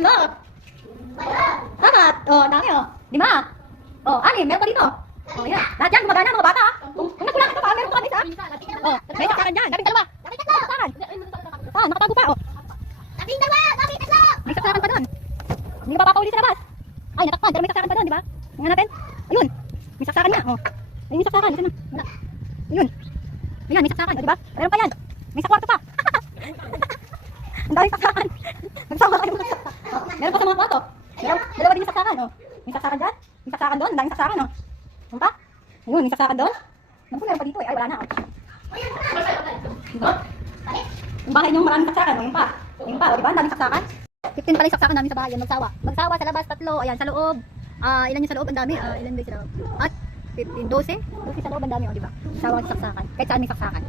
Tatlo. Apat. Oh, dami oh. 5. Oh, 6. Meron pa dito. Oh, yan. Lahat yan gumagana mga bata. Kung nagkulang ito pa, meron pa kami sa. Oh, may saksakan dyan. Labing dalawa. Saksakan. Oh, nakatago pa oh. May saksakan pa doon. Hindi ka papauli sa labas. Ay, natakpan. Pero may saksakan pa doon, di ba? Tingnan natin. Ayun. May saksakan nga. Oh. Ayun yung saksakan. Ito na. Wala. Ayun. Ayan, may saksakan. O, di ba? Meron pa yan. May sa kwarto pa. Ang daming saksakan. Nagsama kayo mga saksakan. Oh, meron pa sa mga kwarto. Dalawa din yung saksakan. Oh. May saksakan dyan. May saksakan doon. Ang daming saksakan. Oh. Ano pa? Ayun, may saksakan doon. Naku, meron pa dito. Ay, wala na. Oh. Diba? Yung bahay niyong maraming saksakan. Oh, yun pa. Yun pa. O, diba? Ang daming saksakan. 15 pala yung saksakan namin sa bahay. Yan, magsawa. Magsawa sa labas, 3. Ayan, sa loob. Ilan yung sa loob? Ang dami. Ilan ba yung sa loob? At 15, 12. 12 sa loob. Ang dami. O, diba? Sawa sa saksakan. Kahit saan may saksakan.